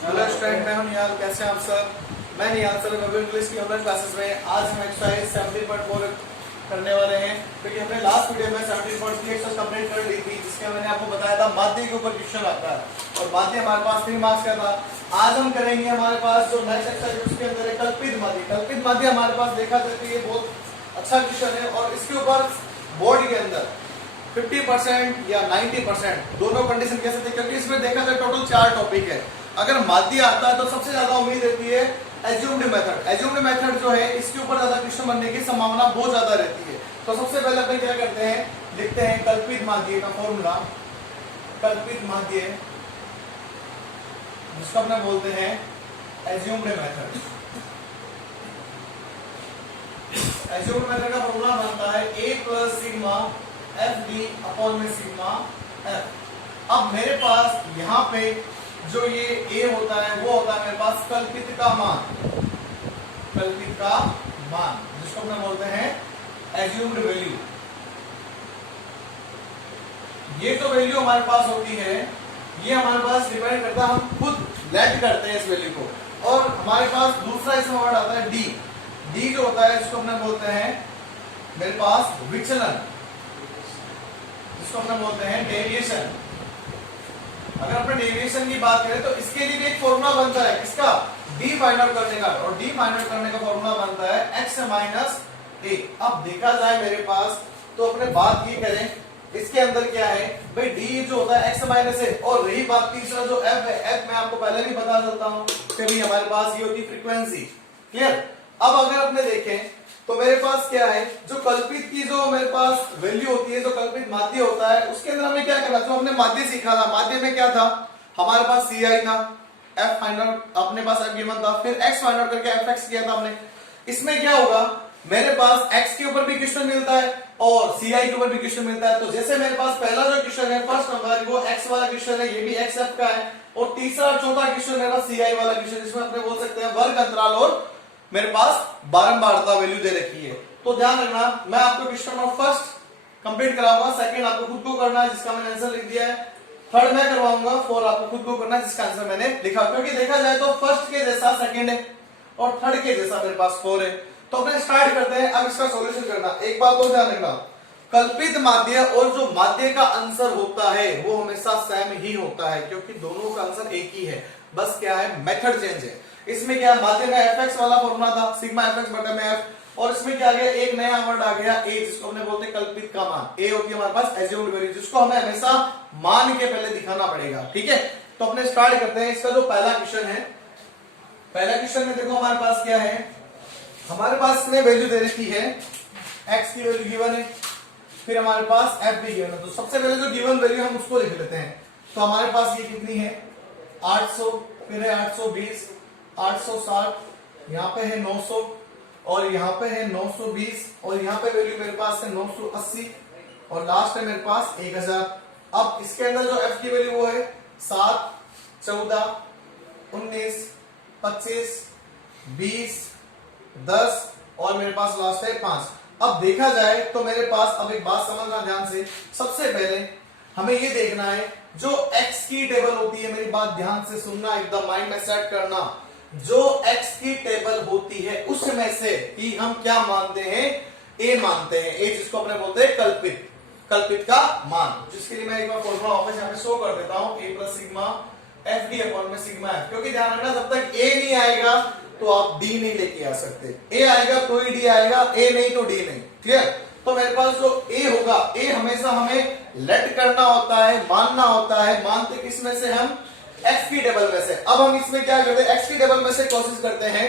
Hello student, मैं हूं निहाल। कैसे हैं आप सब? मैं निहाल सर वेब इंग्लिश की ऑनलाइन क्लासेस में आज हम एक्सरसाइज 17.4 करने वाले हैं, क्योंकि हमने लास्ट वीडियो में 17.3 एक्सरसाइज कंप्लीट कर ली थी, जिसके मैंने आपको बताया था माध्य के ऊपर क्वेश्चन आता है और माध्य हमारे पास 3 मार्क्स का था। आज हम करेंगे हमारे पास जो नेक्स्ट एक्सरसाइज उसके अंदर है कल्पित माध्य। कल्पित माध्य हमारे पास देखा जाता है, ये बहुत अच्छा क्वेश्चन है और इसके ऊपर बोर्ड के अंदर 50% या 90% दोनों कंडीशन कह सकते हैं, क्योंकि इसमें देखा जाए टोटल 4 टॉपिक है। अगर माध्य आता है तो सबसे ज्यादा उम्मीद रहती है एज्यूम्ड मेथड। एज्यूम्ड मेथड जो है इसके ऊपर ज्यादा क्वेश्चन बनने की संभावना बहुत ज्यादा रहती है। तो सबसे पहले अपन क्या करते हैं, लिखते हैं कल्पित माध्य का फॉर्मूला। कल्पित माध्य जिसको अपने बोलते हैं एज्यूम्ड मेथड। एज्यूम्ड मेथड का फॉर्मूला बनता है a plus sigma F D upon में सिग्मा एफ। अब मेरे पास यहाँ पे जो ये a होता है वो होता है मेरे पास कल्पित का मान। कल्पित का मान जिसको अपने बोलते हैं एज्यूम्ड वैल्यू। ये जो वैल्यू हमारे पास होती है ये हमारे पास डिपेंड करता है, हम खुद लेट करते हैं इस वैल्यू को। और हमारे पास दूसरा इसमें वर्ड आता है डी। डी जो होता है इसको अपने बोलते हैं मेरे पास विचलन, जिसको अपने बोलते हैं डेविएशन। अगर अपने डेविएशन की बात करें तो इसके लिए भी एक फॉर्मूला बनता है, किसका? डी फाइंड आउट करने का। और डी फाइंड आउट करने का फॉर्मूला बनता है x माइनस ए। अब देखा जाए मेरे पास तो अपने बात ये करें, इसके अंदर क्या है भाई, डी जो होता है x माइनस ए। और रही बात तीसरा जो f है, f मैं आपको पहले भी बता देता हूं कि भाई हमारे पास ये होती फ्रीक्वेंसी। क्लियर? अब अगर अपने देखें तो मेरे पास क्या है, जो कल्पित की जो मेरे पास वैल्यू होती है, जो कल्पित माध्य होता है उसके अंदर हमें क्या करना, जो हमने माध्य सीखा था, माध्य में क्या था हमारे पास सी आई था, एफ फाइंड आउट अपने पास एफ गिवन था, फिर एक्स फाइंड आउट करके एफ एक्स किया था हमने। इसमें क्या होगा, मेरे पास एक्स के ऊपर भी क्वेश्चन मिलता है और सी आई के ऊपर भी क्वेश्चन मिलता है। तो जैसे मेरे पास पहला जो क्वेश्चन है फर्स्ट नंबर वो एक्स वाला क्वेश्चन है, ये भी एक्स एफ का है। और तीसरा और चौथा क्वेश्चन मेरा सी आई वाला क्वेश्चन, जिसमें अपने बोल सकते हैं वर्ग अंतराल और मेरे पास बारंबारता वैल्यू दे रखी है। तो ध्यान रखना, मैं आपको क्वेश्चन नंबर फर्स्ट कंप्लीट कराऊंगा, सेकंड आपको खुद को करना है जिसका मैंने आंसर लिख दिया है, थर्ड मैं करवाऊंगा, फोर्थ आपको खुद को करना है जिसका आंसर मैंने लिखा। क्योंकि देखा जाए तो फर्स्ट के जैसा सेकंड है और थर्ड के जैसा मेरे पास 4 है। तो अपने स्टार्ट करते हैं। अब इसका सॉल्यूशन करना, एक बात और ध्यान रखना, कल्पित माध्य और जो माध्य का आंसर होता है वो हमेशा सेम ही होता है, क्योंकि दोनों का आंसर एक ही है, बस क्या है मेथड चेंज है। इसमें क्या माध्य में एफ वाला फॉर्मूला था सिग्मा एफ एक्स बटे में एफ, और इसमें क्या आ गया, एक नया वर्ड आ गया ए, जिसको हमने बोलते हैं कल्पित का मान। ए होती है हमारे पास एज्यूम्ड वैल्यू, जिसको हमें हमेशा मान के पहले दिखाना पड़ेगा। ठीक है, तो अपने स्टार्ट करते हैं। इसका जो पहला क्वेश्चन है, पहला क्वेश्चन में देखो हमारे पास क्या है, हमारे पास में वैल्यू दे रखी है, एक्स की वैल्यू गिवन है, फिर हमारे पास एफ भी गिवन है। तो सबसे पहले जो गिवन वैल्यू हम उसको लिख लेते हैं। तो हमारे पास ये कितनी है 800, फिर है 820, 860, यहाँ पे है 900 और यहाँ पे है 920 और यहाँ पे वैल्यू मेरे पास है 980 और लास्ट है मेरे पास 1000। अब इसके अंदर जो f की वैल्यू वो है 7, 14, 19, 25, 20, 10 और मेरे पास लास्ट है 5। अब देखा जाए तो मेरे पास, अब एक बात समझना ध्यान से, सबसे पहले हमें ये देखना है जो x की टेबल होती है, मेरी बात ध्यान से सुनना, एकदम माइंड में सेट करना, जो x की टेबल होती है उसमें से ही हम क्या मानते हैं, a मानते हैं। a जिसको अपने बोलते हैं कल्पित, कल्पित का मान, जिसके लिए मैं एक बार फॉर्मूला वापस यहाँ पे शो कर देता हूं, a plus sigma F D upon में सिग्मा एफ। क्योंकि ध्यान रखना, जब तक a नहीं आएगा तो आप d नहीं लेके आ सकते, a आएगा तो ही d आएगा, a नहीं तो d नहीं। ठीक, तो मेरे पास जो a होगा, a हमेशा हमें लेट करना होता है, मानना होता है। मानते किस में से, हम x की टेबल में से। अब हम इसमें क्या करते हैं, x की टेबल में से कोशिश करते हैं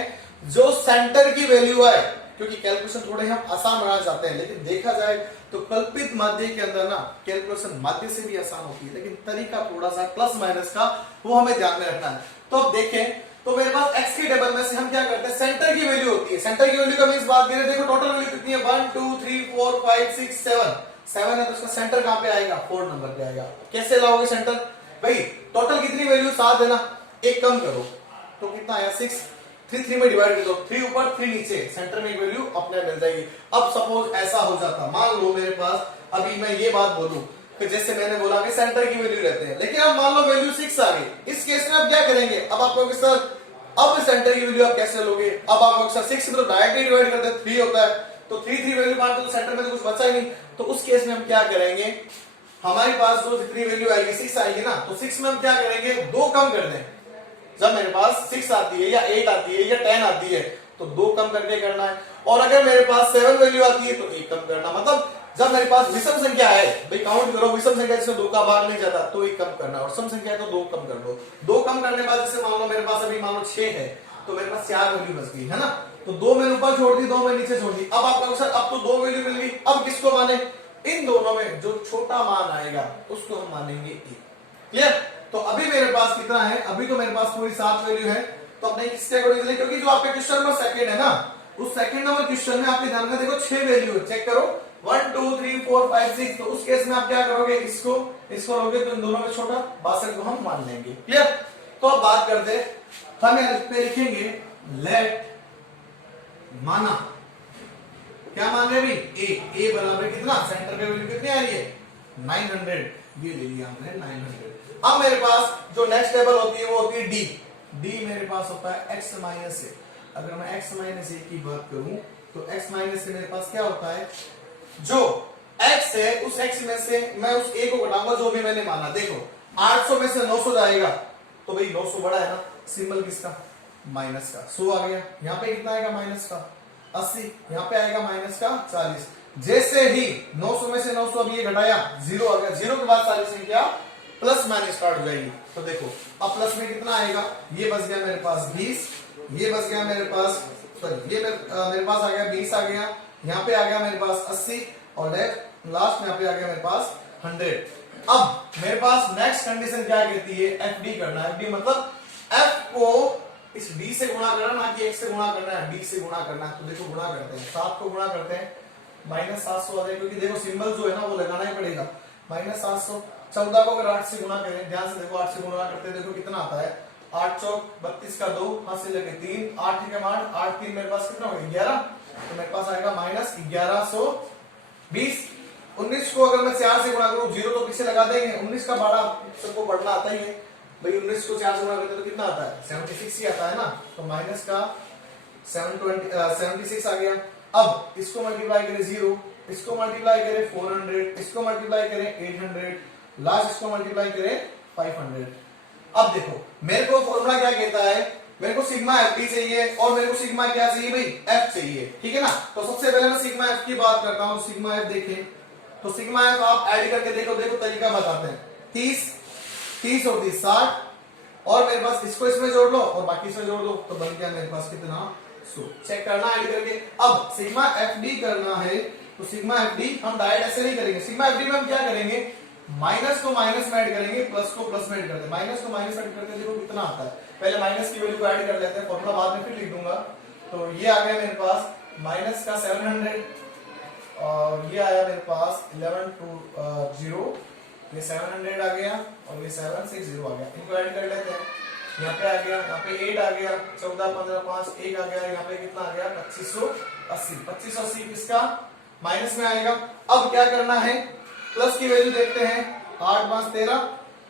जो सेंटर की वैल्यू है, क्योंकि कैलकुलेशन थोड़े हम आसान बनाना चाहते हैं। लेकिन देखा जाए तो कल्पित माध्य के अंदर ना कैलकुलेशन माध्य से भी आसान होती है, लेकिन तरीका थोड़ा सा प्लस माइनस का वो हमें ध्यान में रखना है। तो अब देखें तो मेरे पास x की टेबल में से हम क्या करते हैं, सेंटर की वैल्यू होती है। सेंटर की वैल्यू का मैं इस बात करें, देखो टोटल वैल्यू कितनी है 1 2 3 4 5 6 7 7 है, तो उसका सेंटर कहां पे आएगा, 4 नंबर पे आएगा। कैसे लाओगे सेंटर भाई, टोटल कितनी वैल्यू 7 है ना, एक कम करो तो कितना आया 6, 3 3 में डिवाइड कर दो, 3 ऊपर 3 नीचे, सेंटर में एक वैल्यू अपने मिल जाएगी। अब सपोज ऐसा हो जाता, मान लो मेरे पास अभी मैं ये बात बोलूं कि जैसे मैंने बोला कि सेंटर की वैल्यू रहते हैं, लेकिन अब मान लो वैल्यू 6 आ गई, इस केस में आप क्या करेंगे, अब आपको सर अब सेंटर की वैल्यू आप कैसे लोगे, अब आपको सर 6 में तो डायरेक्टली डिवाइड करते हैं 3 होता है, तो 3 वैल्यू मानते तो सेंटर में तो कुछ बचा ही नहीं, तो उस केस में हम क्या करेंगे, हमारे पास जो जितनी वैल्यू आएगी 6 आएगी ना, तो 6 में हम क्या करेंगे, 2 कम कर दें। जब मेरे पास 6 आती है या 8 आती है या 10 आती है तो 2 कम करके करना है, और अगर मेरे पास 7 वैल्यू आती है तो 1 कम करना, मतलब जब मेरे पास विषम संख्या है, भाई काउंट करो, विषम संख्या जिसमें 2 का भाग नहीं जाता तो 1 कम करना, और सम संख्या है तो 2 कम कर दो। 2 कम करने के बाद जैसे मान लो मेरे पास अभी मान लो 6 है, तो मेरे पास 4 वैल्यू बच गई है ना, तो 2 मैंने ऊपर छोड़ दी, 2 मैं नीचे छोड़ दी। अब आपका सर अब तो 2 वैल्यू मिल गई, अब किसको माने, इन दोनों में जो छोटा मान आएगा उसको हम मानेंगे 1। क्लियर। तो अभी मेरे पास कितना है, अभी तो मेरे पास पूरी 7 वैल्यू है, तो अपने किसके अकॉर्डिंग चले, क्योंकि जो आपके क्वेश्चन नंबर सेकंड है ना, उस सेकंड नंबर क्वेश्चन में आपके ध्यान में देखो 6 वैल्यू है, चेक करो 1 2 3 4 5 6, तो उस केस में आप क्या करोगे, इसको लोगे तो इन दोनों में छोटा 62 को हम मान लेंगे। क्लियर। तो अब बात करते हैं, हम यहाँ पे लिखेंगे लेट माना, क्या मान रहे भाई, ए बराबर कितना, सेंटर पे वैल्यू कितनी आ रही है 900, ये ले लिया हमने 900। अब मेरे पास जो नेक्स्ट टेबल होती है वो होती है डी मेरे पास होता है x माइनस ए। अगर मैं x माइनस ए की बात करूं तो x माइनस ए मेरे पास क्या होता है, जो x है उस x में से मैं उस a को घटाऊंगा जो भी मैंने माना। देखो 800 में से 900 जाएगा तो भाई 900 बड़ा है ना, सिंबल किसका, माइनस का, 100 आ गया, यहाँ पे कितना आएगा माइनस का 80, यहाँ पे आएगा माइनस का 40। जैसे ही 900 में से 900 अब ये घटाया 0 आ गया, 0 के बाद सारी संख्या प्लस माइनस स्टार्ट हो जाएगी। तो देखो अब प्लस में कितना आएगा, ये बच गया मेरे पास 20, ये बच गया मेरे पास, सॉरी ये मेरे पास आ गया 20 आ गया, यहाँ पे आ गया मेरे पास 80, और लास्ट में यहाँ पे आ गया मेरे पास 100। अब मेरे पास नेक्स्ट कंडीशन क्या कहती है, एफ डी करना है। एफ डी मतलब एफ को इस डी से गुणा करना, ना कि एक्स से गुणा करना है, डी से गुणा करना है। तो देखो गुणा करते हैं, 7 को गुणा करते हैं, माइनस 700 आ जाएगा, क्योंकि देखो सिंबल जो है ना वो लगाना ही पड़ेगा, माइनस 700। 14 को अगर 8 से गुणा करें, ध्यान से देखो 8 से गुणा करते हैं, देखो कितना आता है, 8 चौक 32 का 2, हाथ से लगे 3, 8 के 8, 8 3 मेरे पास कितना हो गया 11, तो मेरे पास आएगा माइनस 1120। 19 को अगर मैं 4 से गुणा करूं, 0 तो पीछे लगा देंगे, 19 का बड़ा सबको पढ़ना आता ही है भाई, 19 को 4 से गुणा करते तो कितना आता है 76 ही आता है ना, तो माइनस का 76 आ गया। अब इसको मल्टीप्लाई करें 0, इसको मल्टीप्लाई करें 400, इसको मल्टीप्लाई करें 800, लास्ट इसको मल्टीप्लाई करें 500। अब देखो मेरे को फॉर्मूला क्या कहता है, मेरे को सिग्मा एफ डी चाहिए और मेरे को सिग्मा क्या चाहिए भाई, एफ चाहिए, ठीक है ना। तो सबसे पहले मैं सिग्मा एफ की बात करता हूं। सिग्मा एफ देखें तो सिग्मा एफ आप ऐड करके देखो, तरीका बताते हैं, 30 और 30 60, और मेरे पास इसको इसमें जोड़ लो और बाकी इसमें जोड़ लो, तो बन गया मेरे पास कितना 100। चेक करना ऐड करके। अब सिग्मा एफ डी करना है तो सिग्मा एफ डी हम डायरेक्ट ऐसे नहीं करेंगे, सिग्मा एफ डी में हम क्या करेंगे, माइनस को माइनस में ऐड करेंगे, प्लस को प्लस में ऐड करते हैं, माइनस को माइनस ऐड करते हैं, देखो कितना आता है। पहले माइनस की वैल्यू को ऐड कर लेते हैं, फॉर्मूला बाद में फिर लिख दूंगा। तो ये आ गया मेरे पास माइनस का 700, और ये आया मेरे पास 1120, ये 700 आ गया और ये 760 आ गया, इनको ऐड कर लेते हैं। यहाँ पे आ गया, यहाँ पे 8 आ गया, 14 15 5 1 आ गया, यहाँ पे कितना आ गया 2580। 2580 किसका, माइनस में आएगा। अब क्या करना है, प्लस की वैल्यू देखते हैं, 8 5 13,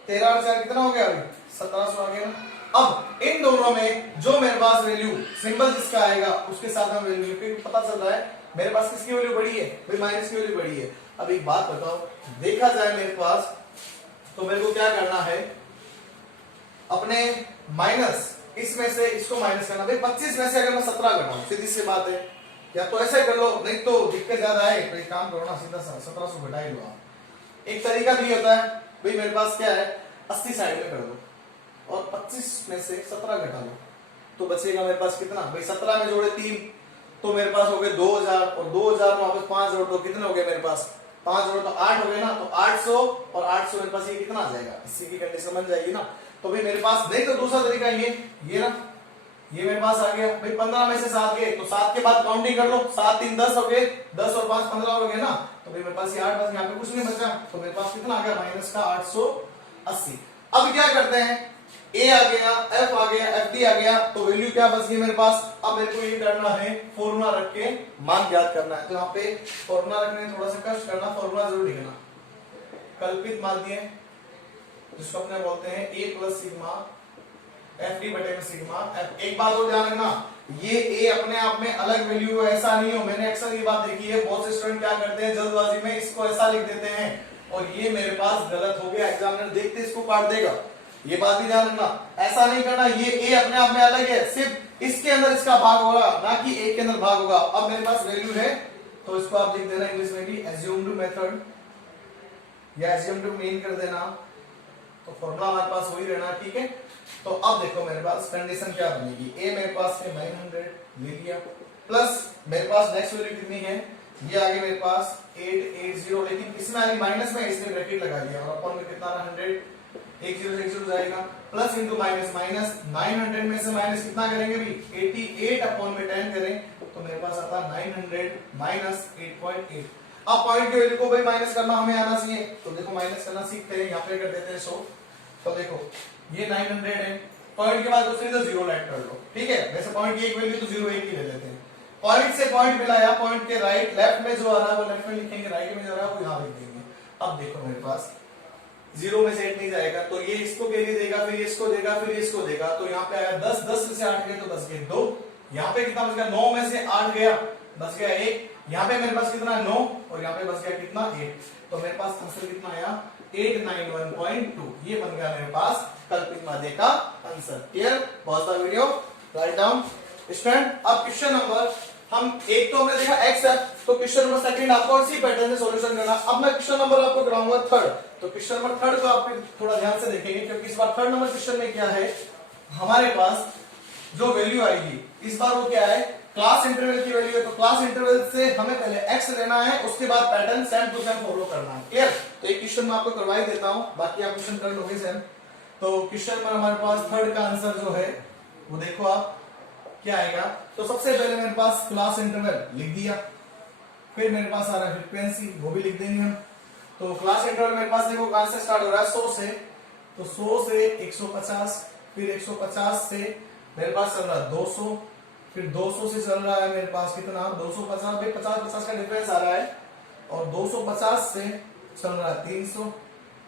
13 और 4 कितना हो गया अभी 1700 आ गया ना। अब इन दोनों में जो मेरे पास वैल्यू सिंबल जिसका आएगा उसके साथ हम वैल्यू, क्योंकि पता चल रहा है मेरे पास किसकी वैल्यू बड़ी है भाई, माइनस की वैल्यू बड़ी है। अब एक बात बताओ, देखा जाए मेरे पास तो मेरे को क्या करना है, अपने माइनस इसमें से इसको माइनस करना भाई। 25 में से अगर मैं 17 घटाऊं, सीधी सी बात है, या तो ऐसे कर लो, नहीं तो दिक्कत ज्यादा है तो एक काम करो ना, सीधा 1700 घटा ही लो आप। एक तरीका भी होता है भाई, मेरे पास क्या है 80 साइड में कर दो और 25 में से 17 घटा लो, तो बचेगा मेरे पास कितना भाई, 17 में जोड़े 3 तो मेरे पास हो गए 2000, और 2000 में वापस 5 जोड़ दो, कितने हो गए मेरे पास 5 जोड़ तो 8 हो गए ना, तो 800 और 800 मेरे पास ये कितना आ जाएगा, 80 की कंडीशन बन जाएगी ना। तो भाई मेरे पास नहीं तो दूसरा तरीका ये ना, ये मेरे पास आ गया भाई 15 में से 7 गए, तो 7 के बाद काउंटिंग कर लो, 7 3 10 हो गए, 10 और 5 15 हो गए ना, तो भाई मेरे पास ये 8 बस, यहाँ पे कुछ नहीं बचा, तो मेरे पास कितना आ गया माइनस का 880। अब क्या करते हैं, ए आ गया, एफ आ गया, एफ डी आ गया, तो वैल्यू क्या बच गई मेरे पास। अब मेरे को ये करना है फॉर्मूला रख के मान ज्ञात करना है, तो यहाँ पे फॉर्मूला रखने में थोड़ा सा कष्ट करना, फॉर्मूला जरूर लिखना। कल्पित माध्य जिसको अपने बोलते हैं ए प्लस सिग्मा एफ डी बटे में सिग्मा एफ। एक बात और ध्यान रखना, ये ए अपने आप में अलग वैल्यू है ऐसा नहीं हो। मैंने अक्सर ये बात देखी है, बहुत से स्टूडेंट क्या करते हैं जल्दबाजी में इसको ऐसा लिख देते हैं और ये मेरे पास गलत हो गया, एग्जामिनर देखते इसको काट देगा। ये बात भी ध्यान रखना, ऐसा नहीं करना। ये ए अपने आप में अलग है, सिर्फ इसके अंदर इसका भाग होगा, ना कि ए के अंदर भाग होगा। अब मेरे पास वैल्यू है तो इसको आप लिख देना इंग्लिश में भी एज्यूम्ड मेथड या एज्यूम्ड मीन कर देना, तो फॉर्मूला हमारे पास वही रहना, ठीक है। तो अब देखो मेरे पास कंडीशन क्या बनेगी, ए मेरे पास है 900 ले लिया, प्लस मेरे पास नेक्स्ट वैल्यू कितनी है, ये आगे मेरे पास 880, लेकिन इसमें आगे माइनस में इसने ब्रैकेट लगा दिया और अपन में कितना रहा 100, 1 0 से 1 0 जाएगा, प्लस इंटू माइनस, माइनस 900 में से माइनस कितना करेंगे भी 88 अपॉन में 10 करें तो मेरे पास आता 900 माइनस 8.8। अब पॉइंट की वैल्यू को भाई माइनस करना हमें आना चाहिए, तो देखो माइनस करना सीखते हैं, यहाँ पे कर देते हैं 100। तो देखो ये 900 है, पॉइंट के बाद दूसरी तो 0 ऐड कर लो, ठीक है। वैसे पॉइंट की एक वैल्यू तो 0 1 ही ले लेते हैं। पॉइंट से पॉइंट मिलाया, पॉइंट के राइट लेफ्ट में जो आ रहा है वो लेफ्ट में लिखेंगे, राइट में जो आ रहा है वो यहाँ लिख देंगे। अब देखो मेरे पास 0 में से 8 नहीं जाएगा, तो ये इसको कैरी देगा, फिर इसको देगा, फिर इसको देगा, तो यहाँ पे आया 10, 10 में से 8 गए तो बच गए 2। यहाँ पे कितना बच गया, 9 में से 8 गया, बच गया 1। यहाँ पे मेरे पास कितना 9 और यहाँ पे बच गया कितना 8, तो मेरे पास आंसर कितना आया 891.2। ये बन गया मेरे पास कल्पित माध्य का answer. Clear, pause the video, write down student. अब क्वेश्चन नंबर हम एक तो हमने देखा एक्स है, तो क्वेश्चन नंबर सेकंड आपको इसी पैटर्न से सॉल्यूशन करना। अब मैं क्वेश्चन नंबर आपको कराऊंगा थर्ड, तो क्वेश्चन नंबर थर्ड को आप थोड़ा ध्यान से देखेंगे, क्योंकि इस बार थर्ड नंबर क्वेश्चन में क्या है, हमारे पास जो वैल्यू आएगी इस बार वो क्या है, क्लास इंटरवल की वैल्यू है। तो क्लास इंटरवल से हमें पहले एक्स लेना है, उसके बाद pattern same to same follow करना है। क्लियर, तो एक क्वेश्चन मैं आपको करवा ही देता हूं, बाकी आप क्वेश्चन कर लोगे सेम। तो क्वेश्चन में हमारे पास थर्ड का आंसर जो है वो देखो आप क्या आएगा। तो सबसे पहले मेरे पास क्लास इंटरवल लिख दिया, फिर मेरे पास आ रहा है फ्रीक्वेंसी, वो भी लिख देंगे हम। तो क्लास इंटरवल मेरे पास देखो कहां से स्टार्ट हो रहा है, 100 से, तो 100 से 150, फिर 150 से मेरे पास चल रहा है 200, फिर 200 से चल रहा है मेरे पास कितना 250, भाई 50-50 का डिफरेंस आ रहा है, और 250 से चल रहा है 300,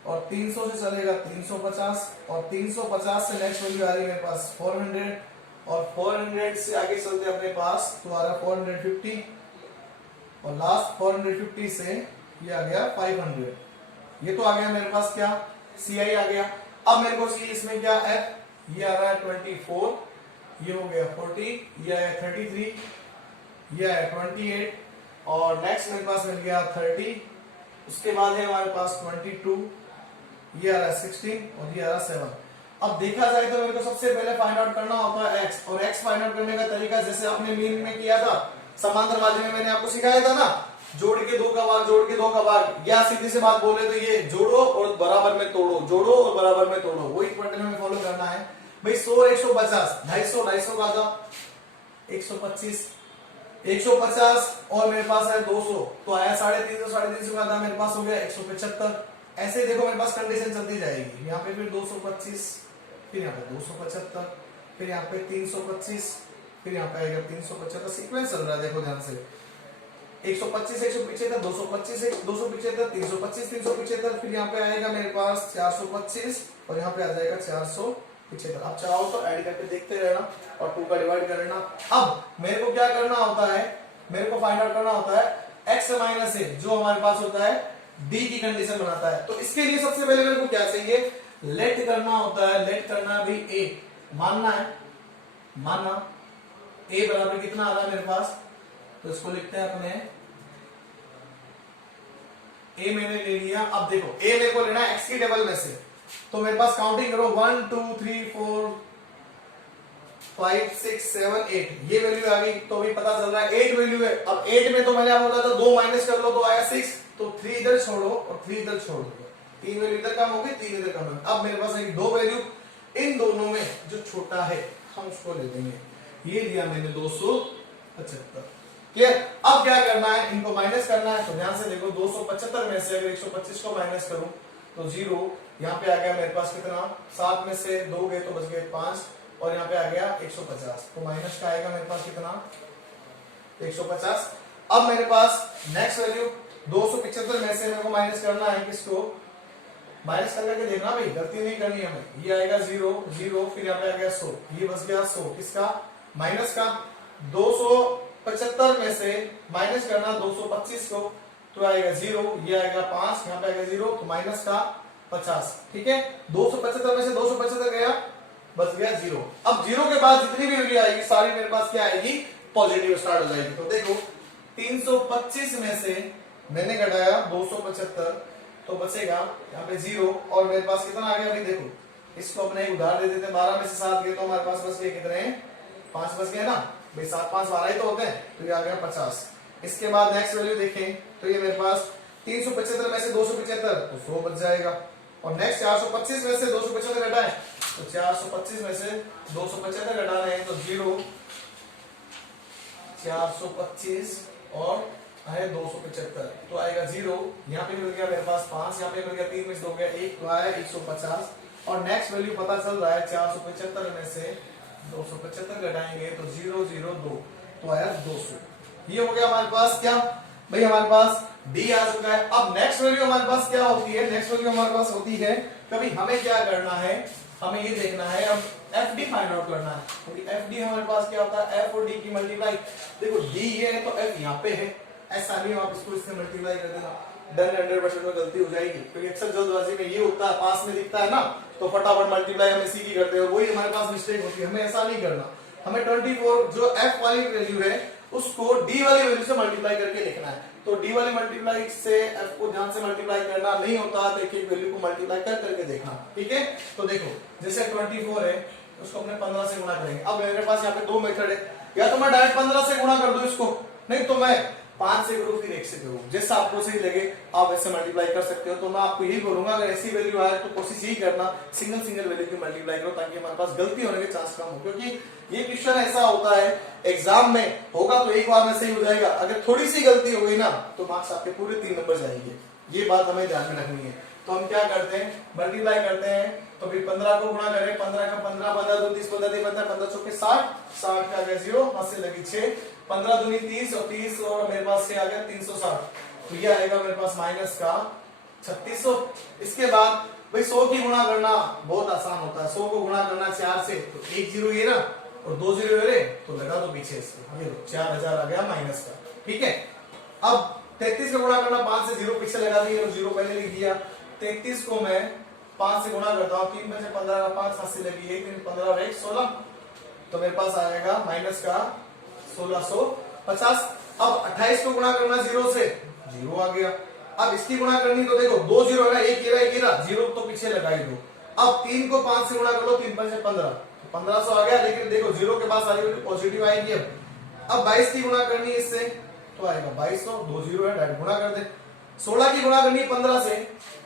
और 300 से चलेगा 350, और 350 से नेक्स्ट वैल्यू आ रही है मेरे पास 400, और 400 से आगे चलते अपने पास तो आ रहा है 450, और लास्ट 450 से ये आ गया 500। ये तो आ गया मेरे पास क्या, CI आ गया। अब मेरे को सी इसमें क्या F, ये आ रहा है 24, ये हो गया 40, ये आया 33, ये आया 28, और नेक्स्ट मेरे पास मिल गया 30, उसके बाद है हमारे पास 22, ये आ रहा है 16, और ये आ रहा है 7। अब देखा जाए तो मेरे को सबसे पहले फाइंड आउट करना होता है x, और x फाइंड आउट करने का तरीका जैसे आपने मीन में किया था, समांतर माध्य में मैंने आपको सिखाया था ना, जोड़ के 2 का भाग, जोड़ के 2 का भाग, या सीधी से बात बोले तो ये जोड़ो और बराबर में तोड़ो, जोड़ो और बराबर में तोड़ो, वही पैटर्न हमें फॉलो करना है भाई। 100 150, 250, 250 का था 125, 150 और मेरे पास है 200, तो आया 350, 350 का था मेरे पास हो गया 175। ऐसे देखो मेरे पास कंडीशन चलती जाएगी, यहाँ पे फिर 225, फिर यहाँ पे 275, फिर यहाँ पे 325, फिर यहाँ पे आएगा 375, सीक्वेंस चल रहा है देखो ध्यान से, 125 175 225 275 325 375, फिर यहाँ पे आएगा मेरे पास 425, और यहाँ पे आ जाएगा 475। अब चाहो तो ऐड करके देखते रहना और 2 का डिवाइड कर लेना। अब मेरे को क्या करना होता है, मेरे को फाइंड आउट करना होता है x माइनस a, जो हमारे पास होता है d की कंडीशन बनाता है। तो इसके लिए सबसे पहले मेरे को क्या चाहिए, लेट करना होता है, लेट करना भी a, मानना है, मानना a बराबर कितना आ रहा है मेरे पास, तो इसको लिखते हैं अपने a मैंने ले लिया। अब देखो a मेरे को लेना है x की टेबल में से, तो मेरे पास काउंटिंग करो 1 2 3 4 5 6 7 8, ये वैल्यू आ गई, तो भी पता चल रहा है 8 वैल्यू है। अब 8 में तो मैंने आपको बोला था 2 माइनस कर लो तो आया 6, तो 3 इधर छोड़ो और 3 इधर छोड़ दो, 3 वैल्यू इधर कम होगी, 3 इधर कम होगी। अब मेरे पास है 2 वैल्यू, इन दोनों में जो छोटा है हम उसको ले लेंगे, ये लिया मैंने 275। क्लियर, अब क्या करना है, इनको माइनस करना है। तो ध्यान से देखो 275 में से अगर 125 को माइनस करूं तो 0, यहाँ पे आ गया मेरे पास कितना, 7 में से 2 गए तो बच गए 5, और यहाँ पे आ गया 150, तो माइनस का आएगा मेरे पास कितना 150। अब मेरे पास नेक्स्ट वैल्यू 275 में से मेरे को माइनस करना है किसको, माइनस करके देखना भाई, गलती नहीं करनी हमें। ये आएगा 0 0, फिर यहाँ पे आ गया 100, ये बच गया 100 किसका, माइनस का। 275 में से माइनस करना 225 को, तो आएगा 0, ये आएगा 5, यहाँ पे आएगा 0, तो माइनस का 50। ठीक है, 275 में से 275 गया, बच गया 0। अब 0 के बाद जितनी भी वैल्यू आएगी सारी मेरे पास क्या आएगी, पॉजिटिव स्टार्ट हो जाएगी। तो देखो 325 में से मैंने घटाया 275, तो बचेगा यहाँ पे 0, और मेरे पास कितना आ गया अभी देखो, इसको अपने एक उदाहरण दे देते हैं। 12 में से 7 गए तो हमारे पास बच गए कितने, 5 बच गए ना भाई, 7 5 12 ही तो होते हैं, तो ये आ गया 50। इसके बाद नेक्स्ट वैल्यू देखें तो ये मेरे पास 375 में से 275, तो 100 बच जाएगा। और नेक्स्ट 425 में से 275 घटाएं, तो 425 में से 275 घटाना है, तो 0 425 और है 275, तो आएगा 0। यहाँ पे मिल गया मेरे पास 5, यहाँ पे मिल गया 3 में से 2 गया 1, तो आया 150। और नेक्स्ट वैल्यू पता चल रहा है 475 में से 275 घटाएंगे तो 0 0 2, तो आया 200। ये हो गया हमारे पास क्या भाई, हमारे पास डी आ चुका है। अब नेक्स्ट वैल्यू हमारे पास क्या होती है, नेक्स्ट वैल्यू हमारे पास होती है कभी हमें क्या करना है, हमें ये देखना है अब एफ डी फाइंड आउट करना है। क्योंकि एफ डी हमारे पास क्या होता है, एफ और डी की मल्टीप्लाई। देखो डी ये है तो एफ यहाँ पे है, ऐसा नहीं आप इसको इससे मल्टीप्लाई कर देना, डन 100% में गलती हो जाएगी। क्योंकि अक्सर जल्दबाजी में ये होता है, पास में दिखता है ना तो फटाफट मल्टीप्लाई हम इसी की करते हैं, वही हमारे पास मिस्टेक होती है। हमें ऐसा नहीं करना, हमें 24 जो एफ वाली वैल्यू है उसको डी वाली वैल्यू से मल्टीप्लाई करके लिखना है। तो डी वाली मल्टीप्लाई से एफ को ध्यान से मल्टीप्लाई करना नहीं होता, तो एक एक वैल्यू को मल्टीप्लाई कर करके देखना। ठीक है, तो देखो जैसे 24 है उसको अपने 15 से गुणा करेंगे। अब मेरे पास यहाँ पे दो मेथड है, या तो मैं डायरेक्ट 15 से गुणा कर दूं इसको, नहीं तो मैं 5 से करूं फिर 1 से करूं, जैसा आपको सही लगे आप ऐसे मल्टीप्लाई कर सकते हो। तो मैं आपको यही बोलूंगा अगर ऐसी वैल्यू आए तो कोशिश यही करना सिंगल सिंगल वैल्यू की मल्टीप्लाई करो, ताकि हमारे पास गलती होने के चांस कम हो। क्योंकि ये क्वेश्चन ऐसा होता है एग्जाम में होगा तो एक बार में सही हो जाएगा, अगर थोड़ी सी गलती हो गई ना तो मार्क्स आपके पूरे 3 नंबर जाएंगे। ये बात हमें ध्यान में रखनी है। तो हम क्या करते हैं, मल्टीप्लाई करते हैं। तो फिर 15 को गुणा करें, 15 का 15, 15 2 30, 15 3 15, 15 चौके 60, 60 का आ गया 0, हाथ से लगी 6, 15 दूनी 30 और 30 और मेरे पास से आ गया 360, तो ये आएगा मेरे पास माइनस का 3600। इसके बाद भाई 100 की गुणा करना बहुत आसान होता है, 100 को गुणा करना 4 से, तो 1 0 ये ना और 2 0 ये रे, तो लगा दो पीछे इसके, ये लो 4000 आ गया माइनस का। ठीक है, अब 33 का गुणा करना 5 से, 0 पीछे लगा दिए, 0 पहले लिख दिया। 33 को मैं 5 से गुणा करता हूँ, 3 में से 15 का 5 हाथ से लगी 1, 15 और 1 16, तो मेरे पास आएगा माइनस का 1650। अब 28 को गुणा करना 0 से, 0 आ गया। अब इसकी गुणा करनी तो देखो 2 0 है ना, एक गिरा 0 तो पीछे लगा ही दो। अब 3 को 5 से गुणा कर लो, 3 5 से 15, तो 1500 आ गया। लेकिन देखो 0 के पास सारी वैल्यू पॉजिटिव आएगी। अब 22 की गुणा करनी है इससे, तो आएगा 2200, 2 0 है डायरेक्ट गुणा कर दे। 16 की गुणा करनी है 15 से,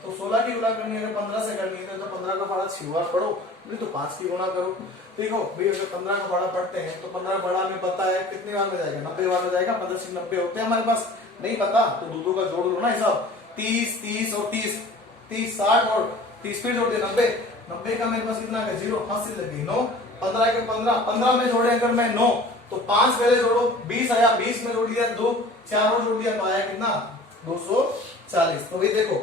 तो 16 की गुणा करनी है अगर 15 से करनी है तो 15 का फाड़ा 6 बार पढ़ो, नहीं तो 5 की गुणा करो। देखो भाई अगर 15 का फाड़ा पढ़ते हैं तो 15 बड़ा में पता है कितने बार में जाएगा, 90 बार में जाएगा। 15 से 90 होते हैं हमारे पास, नहीं पता तो दो का जोड़ लो ना हिसाब, 30 30 और 30, 30 60 और 30 फिर जोड़ दे 90, 90 का मेरे पास कितना है 0, हाथ से लगी 9, 15 के 15, 15 में जोड़े अगर मैं 9 तो 5 पहले जोड़ो 20 आया, 20 में जोड़ दिया 2, 4 और जोड़ दिया तो आया कितना 240। तो भाई देखो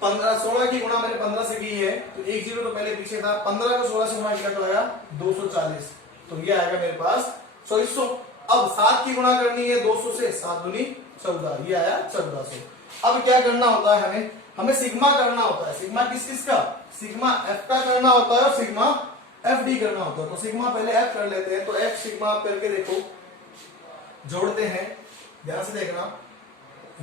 16 की गुणा मैंने 15 से की है, तो 1 0 तो पहले पीछे था, 15 को 16 से गुणा किया तो आया 240, तो ये आएगा मेरे पास 2400। अब 7 की गुणा करनी है 200 से, 7 दूनी 14, ये आया 1400। अब क्या करना होता है, हमें सिग्मा करना होता है। सिग्मा किस किस का, सिग्मा एफ का करना होता है और सिग्मा एफ डी करना होता है। तो सिग्मा पहले एफ कर लेते हैं, तो एफ सिग्मा आप करके देखो, जोड़ते हैं, ध्यान से देखना।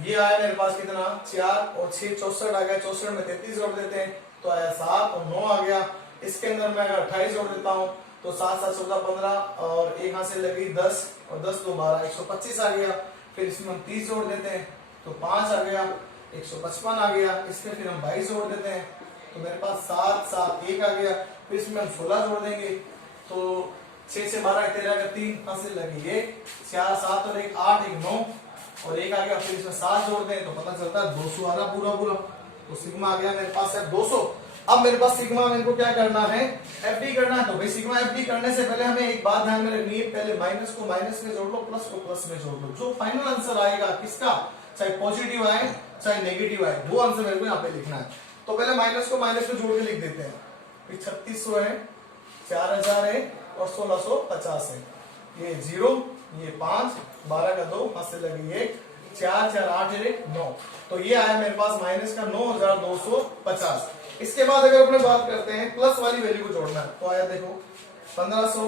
ये आया मेरे पास कितना 4 और 6 64 आ गया, 64 में 33 जोड़ देते हैं तो आया 7 और 9 आ गया। इसके अंदर मैं अगर 28 जोड़ देता हूँ तो 7 7 14 15 और एक हाथ से लगी 10 और 10 2 12, 125 आ गया। फिर इसमें हम 30 जोड़ देते हैं तो 5 आ गया, 155 आ गया। इसमें फिर हम 22 जोड़ देते हैं तो मेरे पास 7 7 1 आ गया। फिर इसमें हम 16 जोड़ देंगे तो 6 से 12 13 का 3 हाथ से लगी 1, 4 7 और 1 8, 1 9 और 1 आ गया। फिर इसमें 7 जोड़ दें तो पता चलता है 200 आ रहा पूरा पूरा, तो सिग्मा आ गया मेरे पास है 200। अब मेरे पास सिग्मा मेरे को क्या करना है, एफडी करना है। तो भाई सिग्मा एफडी करने से पहले हमें एक बात ध्यान में रखनी है, पहले माइनस को माइनस में जोड़ लो, प्लस को प्लस में जोड़ लो। जो फाइनल आंसर आएगा किसका, चाहे पॉजिटिव आए चाहे नेगेटिव आए, वो आंसर मेरे को यहाँ पे लिखना है। तो पहले माइनस को माइनस में जोड़ के लिख देते हैं। 3600 है, 4000 है और 1650 है। ये 0, ये 5, 12 का 2, हाथ से लगी 1, 4 4 8 1 9। तो ये आया मेरे पास माइनस का 9250। इसके बाद अगर अपने बात करते हैं प्लस वाली वैल्यू को जोड़ना है, तो आया देखो 1500,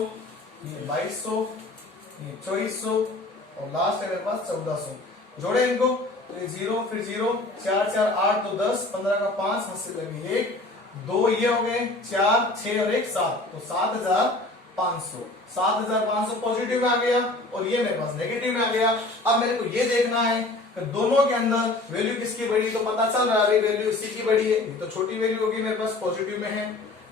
ये 2200, ये 2400 और लास्ट है मेरे पास 1400। जोड़े इनको तो ये 0 फिर 0, 4 4 8 तो 10, 15 का 5, हाथ से लगी 1, 2 ये हो गए, 4 6 और 1 7, तो 7500। 7500 पॉजिटिव में आ गया और ये मेरे पास नेगेटिव में आ गया। अब मेरे को ये देखना है कि दोनों के अंदर वैल्यू किसकी बड़ी, तो पता चल रहा है वैल्यू इसी की बड़ी है, ये तो छोटी वैल्यू होगी मेरे पास पॉजिटिव में है।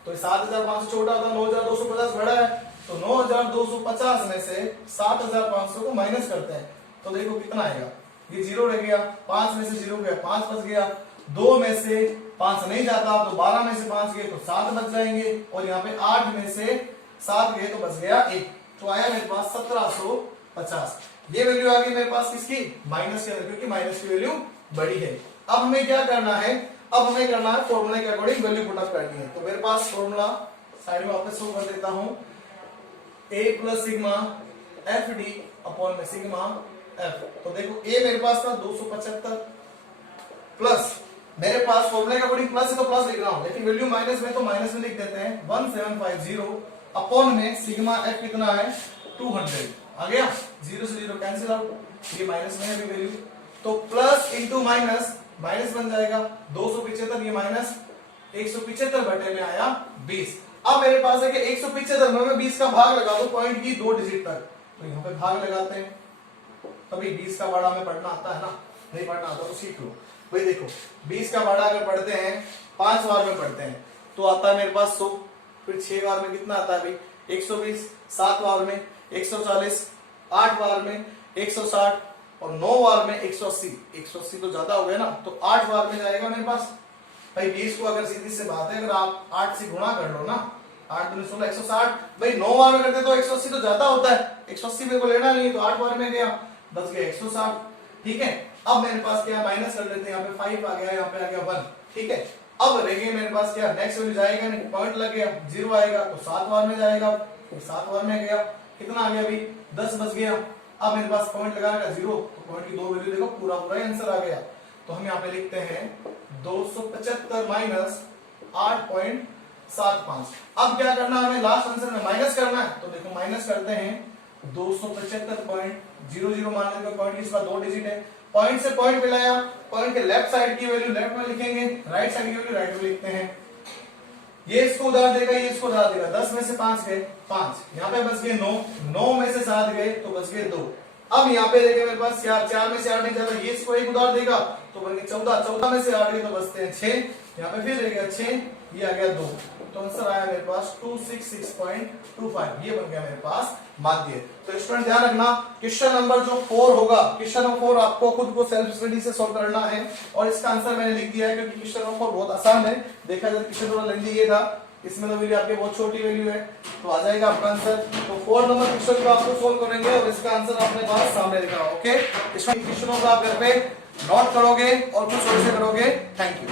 तो 7500 छोटा था, 9250 बड़ा है, तो 9250 में से 7500 को माइनस करते हैं तो देखो कितना आएगा, ये 0 रह गया, 5 में से 0 गया, 5 बच गया, 2 में से 5 नहीं जाता तो 12 में से 5 गए तो 7 बच जाएंगे और यहाँ पे 8 में से 7 गए तो बच गया 1। तो आया मेरे पास 1750। ये वैल्यू आ गई मेरे पास किसकी, माइनस के अंदर, क्योंकि माइनस की वैल्यू बड़ी है। अब हमें क्या करना है, अब हमें करना है फॉर्मूले के अकॉर्डिंग वैल्यू पुट अप करनी है। तो मेरे पास फॉर्मूला साइड में वापस शो कर देता हूं, a plus sigma F D upon में सिग्मा एफ। तो देखो a मेरे पास था 275 प्लस, मेरे पास फॉर्मूले के अकॉर्डिंग प्लस है तो प्लस लिख रहा हूं, लेकिन वैल्यू माइनस में तो माइनस में लिख देते हैं 1750 अपॉन में सिग्मा एफ कितना है 200। आ गया, 0 से 0 कैंसिल आउट, ये माइनस में है अभी वैल्यू, तो प्लस इंटू माइनस माइनस बन जाएगा 275, ये माइनस 175 बटे में आया 20। अब मेरे पास है कि 175 में मैं 20 का भाग लगा दो पॉइंट की 2 डिजिट तक, तो यहाँ पे भाग लगाते हैं, तभी 20 का बड़ा में पढ़ना आता है ना, नहीं पढ़ना आता तो सीख लो भाई। देखो 20 का बड़ा अगर पढ़ते हैं 5 बार में पढ़ते हैं तो आता है मेरे पास 100, फिर 6 बार में कितना आता है भाई 120, 7 बार में 140, 8 बार में 160 और 9 बार में 180। 180 तो ज्यादा हो गया ना, तो 8 बार में जाएगा मेरे पास भाई 20 को। अगर सीधी से बात है, अगर आप 8 से गुणा कर लो ना, 8 दूनी 16 160, भाई 9 बार में करते तो 180 तो ज्यादा होता है, 180 मेरे को लेना नहीं तो 8 बार में गया, बच गया 160। ठीक है, अब मेरे पास क्या माइनस कर लेते हैं, यहाँ पे 5 आ गया, यहाँ पे आ गया 1। ठीक है, अब रह गए मेरे पास क्या, नेक्स्ट वैल्यू जाएगा नहीं, पॉइंट लग गया 0 आएगा तो 7 बार में जाएगा, फिर 7 बार में गया, कितना आ गया अभी 10 बच गया। अब मेरे पास पॉइंट लगाएगा 0, तो पॉइंट की 2 वैल्यू देखो, पूरा पूरा आंसर आ गया। तो हम यहाँ पे लिखते हैं 275 माइनस 8.75। अब क्या करना है, हमें लास्ट आंसर में माइनस करना है, तो देखो माइनस करते हैं 275.00 मान लेते, पॉइंट इसका 2 डिजिट है, पॉइंट से पॉइंट मिलाया, पॉइंट के लेफ्ट साइड की वैल्यू लेफ्ट में लिखेंगे, राइट साइड की वैल्यू राइट में लिखते हैं। ये इसको उधार देगा, ये इसको उधार देगा, 10 में से 5 गए 5, यहाँ पे बच गए 9, 9 में से 7 गए तो बच गए 2। अब यहाँ पे देखिए मेरे पास 4 में से 8 नहीं जाता, ये इसको एक उधार देगा तो बन गए 14, 14 में से 8 गए तो बचते हैं 6, यहाँ पे फिर रहेगा 6, ये आ गया 2, तो आंसर आया मेरे पास 266.25, ये बन गया मेरे पास माध्य। तो स्टूडेंट ध्यान रखना, क्वेश्चन नंबर जो 4 होगा, क्वेश्चन नंबर 4 आपको खुद को सेल्फ स्टडी से सॉल्व करना है, और इसका आंसर मैंने लिख दिया है क्योंकि क्वेश्चन नंबर 4 बहुत आसान है। देखा जाए क्वेश्चन थोड़ा लेंथी ये था, इसमें तो वैल्यू आपकी बहुत छोटी वैल्यू है, तो आ जाएगा आपका आंसर। तो 4 नंबर क्वेश्चन को आपको सोल्व करेंगे और इसका आंसर अपने पास सामने लिखा। ओके, इसमें क्वेश्चनों को आप घर पे नोट करोगे और कुछ और से करोगे। Thank you.